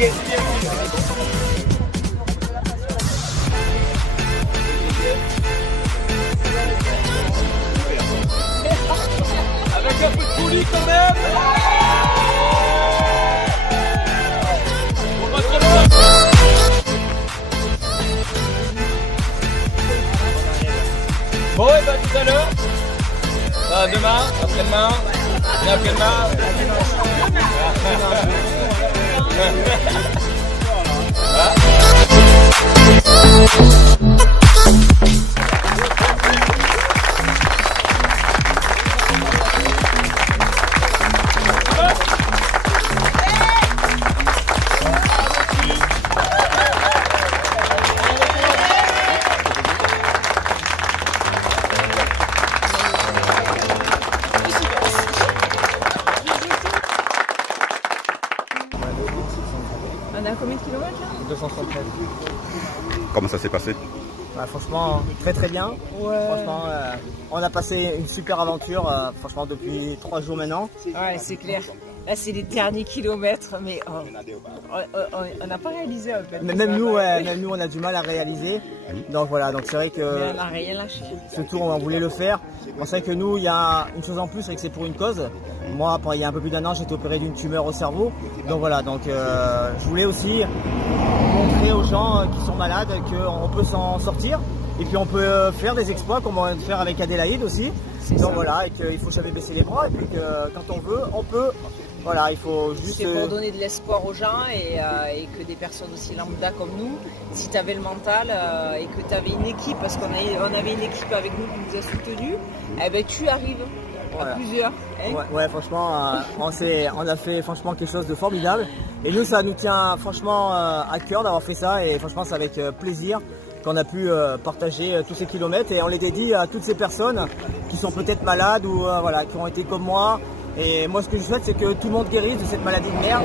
Avec un peu de folie quand même. On va très loin. Bon, et bah tout à l'heure. Demain, après-demain, et après-demain. On a combien de kilomètres là? 273. Comment ça s'est passé? Bah, franchement, très bien. Ouais. Franchement, on a passé une super aventure, franchement, depuis 3 jours maintenant. Ouais, c'est clair. Là, c'est les derniers kilomètres, mais on n'a pas réalisé en fait. Même nous, on a du mal à réaliser. Donc voilà, donc c'est vrai que mais on n'a rien lâché. Ce tour, on voulait le faire. On sait que nous, il y a une chose en plus, c'est que c'est pour une cause. Moi, il y a un peu plus d'un an, j'ai été opéré d'une tumeur au cerveau. Donc voilà, donc je voulais aussi montrer aux gens qui sont malades qu'on peut s'en sortir. Et puis on peut faire des exploits comme on vient de faire avec Adélaïde aussi. Donc voilà, et qu'il ne faut jamais baisser les bras. Et puis que quand on veut, on peut. Voilà, il faut juste... C'est pour donner de l'espoir aux gens et que des personnes aussi lambda comme nous, si tu avais le mental et que tu avais une équipe, parce qu'on avait une équipe avec nous qui nous a soutenus, eh ben tu arrives à plusieurs. Hein. Ouais, franchement, on a fait franchement quelque chose de formidable. Et nous, ça nous tient franchement à cœur d'avoir fait ça. Et franchement, c'est avec plaisir qu'on a pu partager tous ces kilomètres. Et on les dédie à toutes ces personnes qui sont peut-être malades ou voilà, qui ont été comme moi. Et moi, ce que je souhaite, c'est que tout le monde guérisse de cette maladie de merde,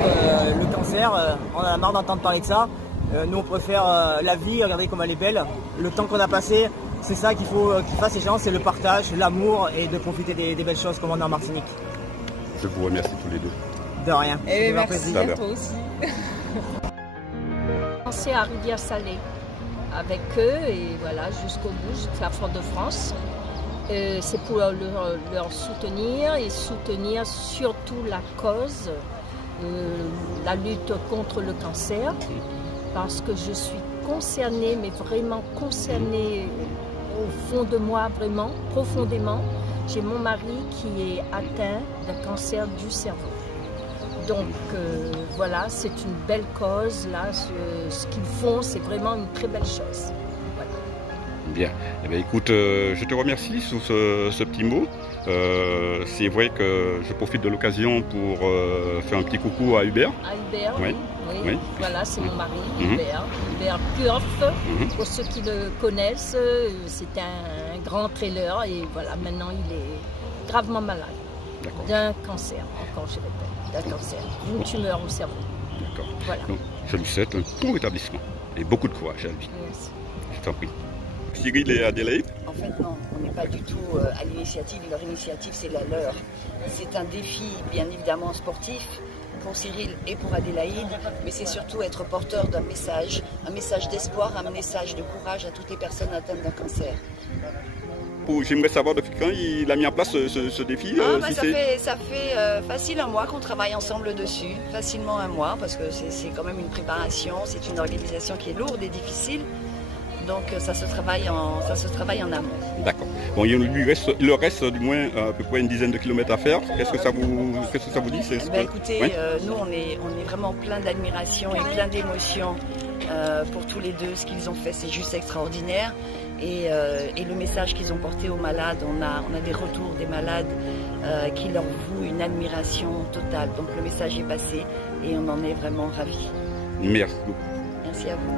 le cancer. On en a marre d'entendre parler de ça. Nous, on préfère la vie, regardez comme elle est belle. Le temps qu'on a passé, c'est ça qu'il faut qu'ils fassent ces gens, c'est le partage, l'amour et de profiter des belles choses comme on a en Martinique. Je vous remercie tous les deux. De rien. Et merci à toi aussi. Commencé à Rivière-Salée avec eux et voilà, jusqu'au bout, jusqu'à Fort-de-France. C'est pour leur soutenir et soutenir surtout la cause, la lutte contre le cancer, parce que je suis concernée, mais vraiment concernée au fond de moi, vraiment, profondément. J'ai mon mari qui est atteint d'un cancer du cerveau. Donc voilà, c'est une belle cause, là, ce qu'ils font, c'est vraiment une très belle chose. Bien. Eh bien, écoute, je te remercie sur ce petit mot. C'est vrai que je profite de l'occasion pour faire un petit coucou à Hubert. À Hubert, oui. Oui. Voilà, c'est mon mari, Hubert Purf. Pour ceux qui le connaissent, c'est un grand trailer et voilà, maintenant il est gravement malade. D'un cancer, encore je répète, d'un cancer, d'une tumeur au cerveau. D'accord. Voilà. Donc, je lui souhaite un bon rétablissement et beaucoup de courage à lui. Merci. Je t'en prie. Cyril et Adélaïde? En fait, non, on n'est pas du tout à l'initiative. Leur initiative, c'est la leur. C'est un défi, bien évidemment, sportif pour Cyril et pour Adélaïde, mais c'est surtout être porteur d'un message d'espoir, un message de courage à toutes les personnes atteintes d'un cancer. J'aimerais savoir depuis quand il a mis en place ce défi. Ça fait facile un mois qu'on travaille ensemble dessus, facilement un mois, parce que c'est quand même une préparation, c'est une organisation qui est lourde et difficile. Donc ça se travaille en amont. D'accord. Bon, il leur reste du moins à peu près une dizaine de kilomètres à faire. Qu'est-ce que ça vous dit? Écoutez, nous on est vraiment plein d'admiration et plein d'émotion pour tous les deux. Ce qu'ils ont fait, c'est juste extraordinaire. Et le message qu'ils ont porté aux malades, on a des retours des malades qui leur vouent une admiration totale. Donc le message est passé et on en est vraiment ravis. Merci beaucoup. Merci à vous.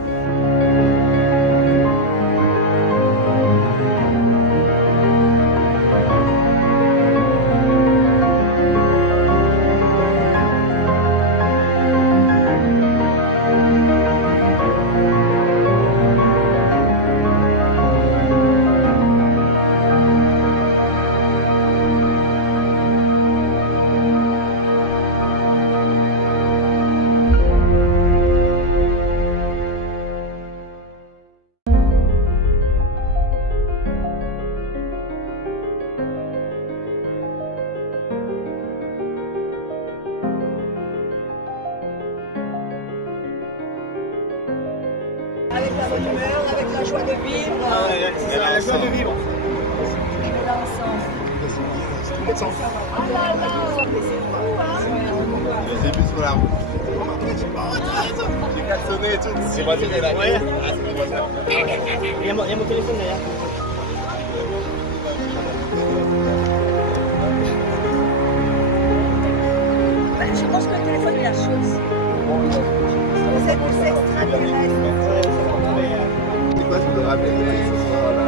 la bonne humeur, avec la joie de vivre. Ah ouais, c'est ça, la joie de vivre. Là ensemble. Ah là là, mais c'est fou, hein. C'est plus sur la route. J'ai klaxonné et tout. C'est moi qui ai la Ouais. Il y a mon téléphone derrière. Je pense que le téléphone est la chose. Vous êtes extraterrestre. C'est quoi, je me rappelle ce soir-là.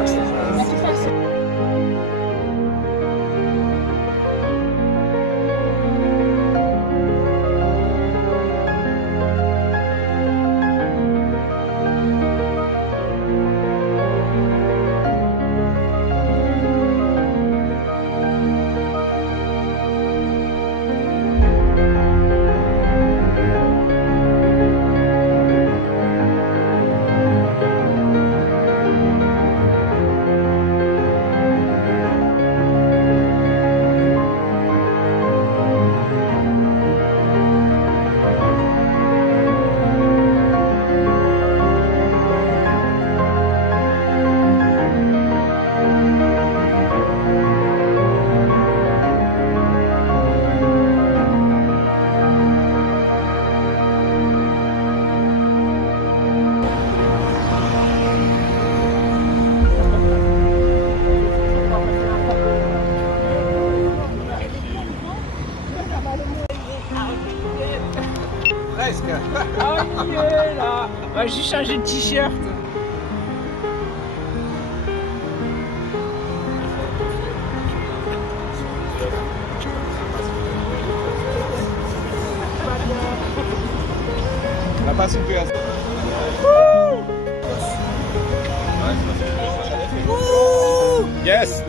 Presque. Ah oui, là. On va juste changer de t-shirt. La passe une peu. Yes.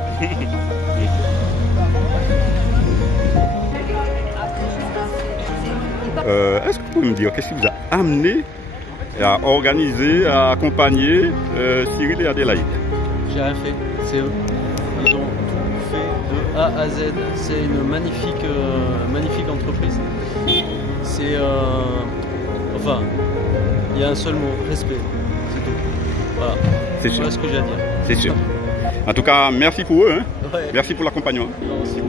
Est-ce que vous pouvez me dire qu'est-ce qui vous a amené à organiser, à accompagner Cyril et Adélaïde? J'ai rien fait, c'est eux. Ils ont tout fait de A à Z. C'est une magnifique, magnifique entreprise. C'est... enfin, il y a un seul mot, respect. C'est tout. Voilà. C'est sûr. Voilà ce que j'ai à dire. C'est sûr. En tout cas, merci pour eux. Hein. Ouais. Merci pour l'accompagnement. Non, c'est bon.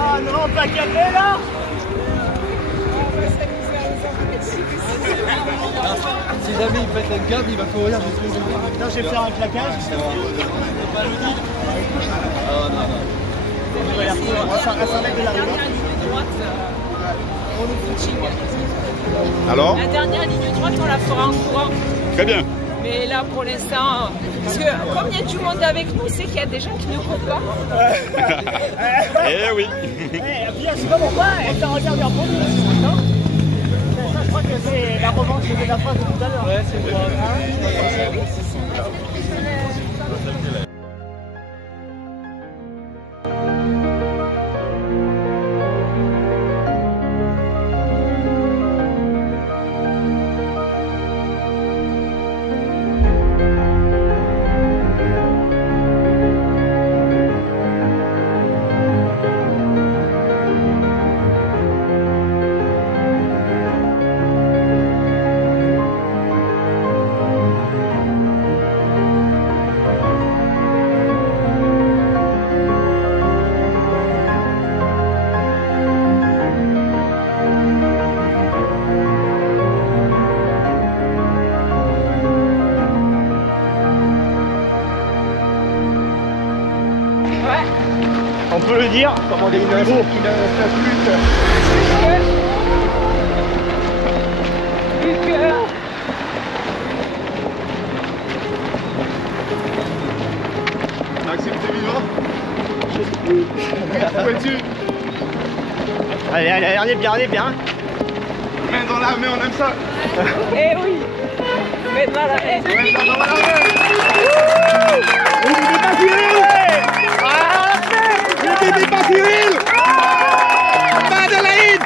Ah non, pas café là. Si jamais il pète un câble, il va courir jusqu'au bout. Non, je vais faire un claquage. Ah non, non. On va faire un mètre de la rue. Alors? La dernière ligne droite, on la fera en courant. Très bien. Mais là, pour l'instant, parce que comme il y a du monde avec nous, c'est qu'il y a des gens qui ne courent pas. Eh oui. Et puis, je sais pas pourquoi, elle t'a regardé en premier. Non? Ça, je crois que c'est la revanche de la phrase de tout à l'heure. Ouais, c'est vrai. On peut le dire, commander une qui n'a pas plus. Maxime, t'es vivant? Où es-tu? Allez, allez, on est bien. Main dans la main, on aime ça. Eh oui. Mais dans la main. Ne t'aidez pas, Cyril! Pas de la hit!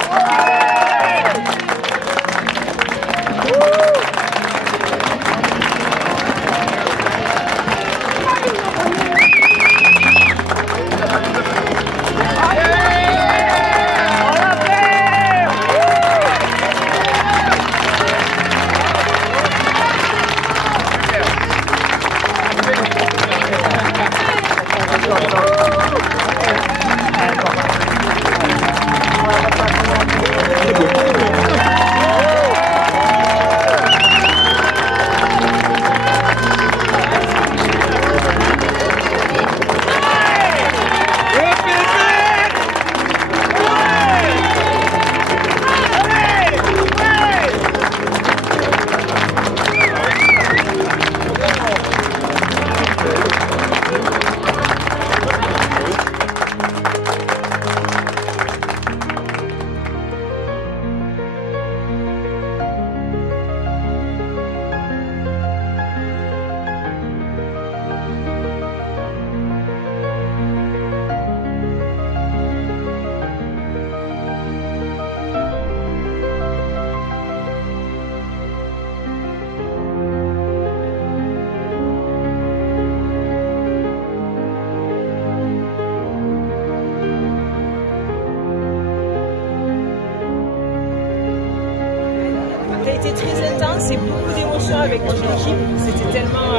C'était très intense et beaucoup d'émotions avec notre équipe. C'était tellement...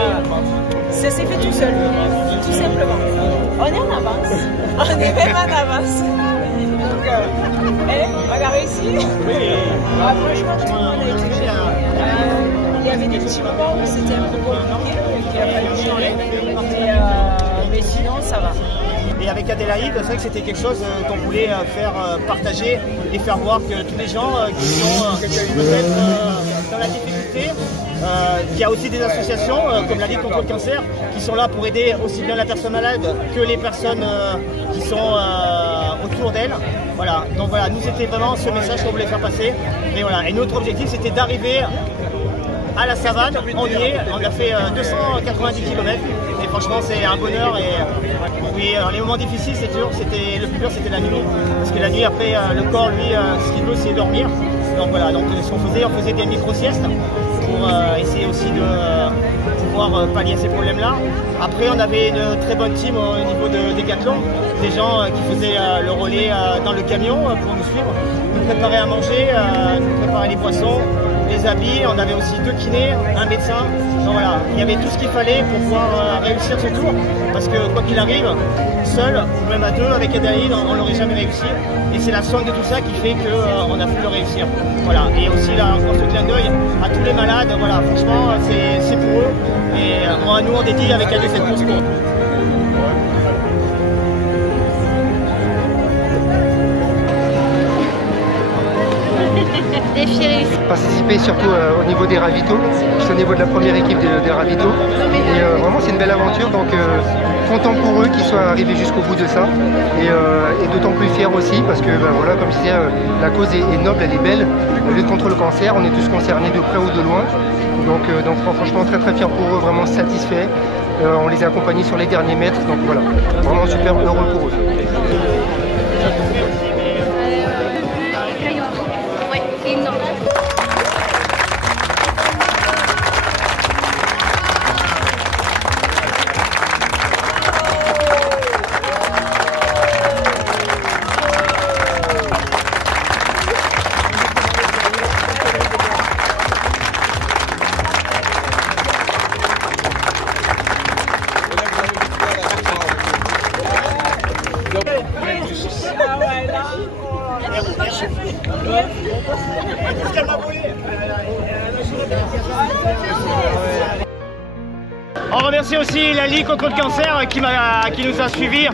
ça s'est fait tout seul, tout simplement. On est en avance. On est même en avance. Donc, on a réussi. Franchement, tout le monde a été génial. Il y avait des petits moments où c'était un peu compliqué, qu'il a fallu changer. Mais sinon, ça va. Et avec Adélaïde, c'est vrai que c'était quelque chose qu'on voulait faire partager et faire voir que tous les gens qui sont peut-être dans la difficulté, qu'il y a aussi des associations comme la Ligue contre le cancer qui sont là pour aider aussi bien la personne malade que les personnes qui sont autour d'elle. Voilà, donc voilà, nous c'était vraiment ce message qu'on voulait faire passer. Et voilà, et notre objectif c'était d'arriver à la savane, on y est, on a fait 290 km et franchement c'est un bonheur. Et oui, alors les moments difficiles c'est dur, le plus dur c'était la nuit, parce que la nuit après le corps lui ce qu'il veut c'est dormir. Donc voilà, donc ce qu'on faisait, on faisait des micro-siestes pour essayer aussi de pouvoir pallier ces problèmes là. Après on avait une très bonne team au niveau de Décathlon, des gens qui faisaient le relais dans le camion pour nous suivre, nous préparer à manger, nous préparer les boissons, les habits, on avait aussi 2 kinés, un médecin, donc voilà, il y avait tout ce qu'il fallait pour pouvoir réussir ce tour, parce que quoi qu'il arrive, seul, ou même à 2 avec Adélaïde, on l'aurait jamais réussi, et c'est la somme de tout ça qui fait qu'on a pu le réussir. Voilà, et aussi là, encore ce clin d'œil à tous les malades, voilà, franchement, c'est pour eux, et nous on dédie avec Adé cette course pour eux. Participer surtout au niveau des ravitaux, je suis au niveau de la première équipe des ravitaux et vraiment c'est une belle aventure, donc content pour eux qu'ils soient arrivés jusqu'au bout de ça et d'autant plus fiers aussi parce que voilà, comme je disais, la cause est noble, elle est belle, la lutte contre le cancer, on est tous concernés de près ou de loin, donc franchement très très fiers pour eux, vraiment satisfaits, on les a accompagnés sur les derniers mètres, donc voilà, vraiment super heureux pour eux. On remercie aussi la Ligue contre le cancer qui nous a suivis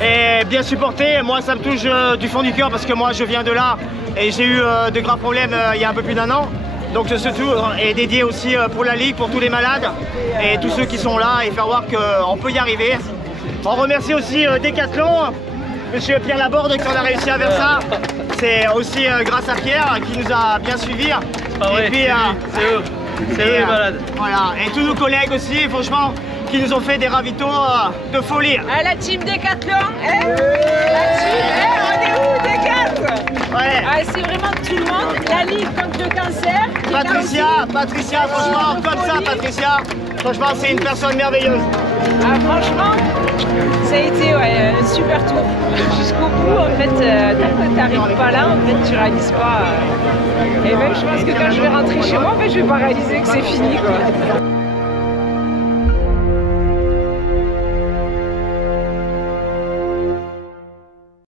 et bien supporté. Moi, ça me touche du fond du cœur parce que moi, je viens de là et j'ai eu de graves problèmes il y a un peu plus d'1 an. Donc ce tour est dédié aussi pour la Ligue, pour tous les malades et tous ceux qui sont là et faire voir qu'on peut y arriver. On remercie aussi Decathlon, Monsieur Pierre Laborde qui en a réussi à faire ça. C'est aussi grâce à Pierre qui nous a bien suivis. Et puis c'est eux les malades. Voilà, et tous nos collègues aussi, franchement, qui nous ont fait des ravitaux de folie. La team Decathlon, la team, on est où Decathlon? Ouais. C'est vraiment tout le monde, la Ligue contre le cancer. Patricia, franchement, comme ça, Patricia, franchement, c'est une personne merveilleuse. Franchement, ça a été un super tour jusqu'au bout. En fait, tant que tu n'arrives pas là, en fait, tu réalises pas. Et même, je pense que quand je vais rentrer chez moi, en fait, je vais pas réaliser que c'est fini, quoi.